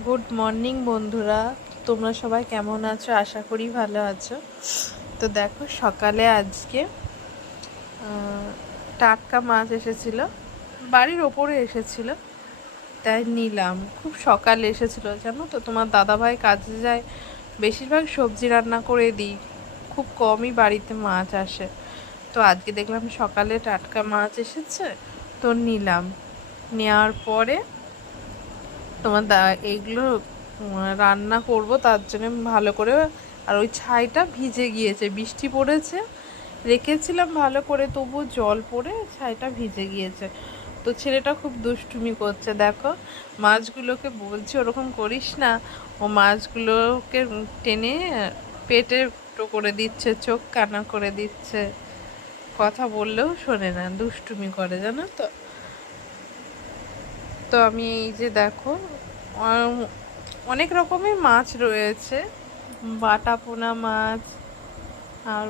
Good morning বন্ধুরা, তোমরা সবাই কেমন আছো? আশা করি ভালো আছো। তো দেখো, সকালে আজকে টাটকা মাছ এসেছিল, বাড়ির ওপরে এসেছিল, তাই নিলাম। খুব সকালে এসেছিল, জানো তো, তোমার দাদাভাই কাজে যায়, বেশিরভাগ সবজি রান্না করে দিই, খুব কমই বাড়িতে মাছ আসে। তো আজকে দেখলাম সকালে টাটকা মাছ এসেছে, তো নিলাম। নেওয়ার পরে তোমার এইগুলো রান্না করব, তার জন্য ভালো করে। আর ওই ছাইটা ভিজে গিয়েছে, বৃষ্টি পড়েছে, রেখেছিলাম ভালো করে, তবু জল পড়ে ছাইটা ভিজে গিয়েছে। তো ছেলেটা খুব দুষ্টুমি করছে, দেখো, মাছগুলোকে বলছি ওরকম করিস না, ও মাছগুলোকে টেনে পেটে টো করে দিচ্ছে, চোখ কানা করে দিচ্ছে, কথা বললেও শোনে না, দুষ্টুমি করে, জানো তো। তো আমি এই যে দেখো, অনেক রকমের মাছ রয়েছে, বাটা পোনা মাছ, আর